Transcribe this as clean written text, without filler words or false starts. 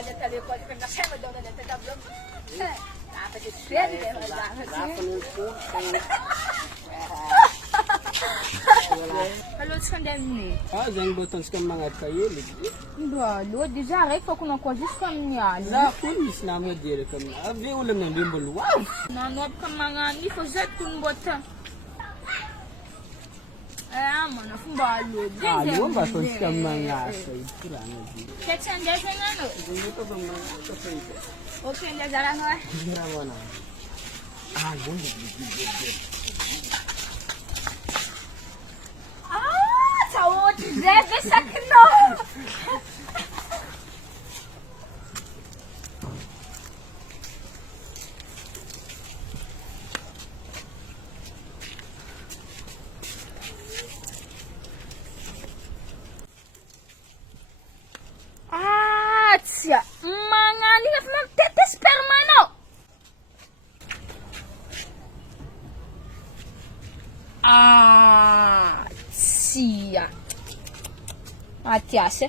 ada telefon kena saya dah ada tetap belum. Apa sih dia dia Halo sekarang ni. Jangan botan sekarang mangat kayu lagi. Lo déjà rek faut qu'on enregistre comme ya. La police na mo dire comme ave ulam ng bimbol. Wow. Nanop ka mga ni faut jet kun bota. Mano fumbalo. Lo ba so sekarang mangat kayu kurang lagi. Ketsan dia ngano. Dito ba mangat kayu? Okay, dia jalan lah. Bravo na. Cawot zebe sakno. Tia, mangani nga magtetes permano. Tia. Atiase.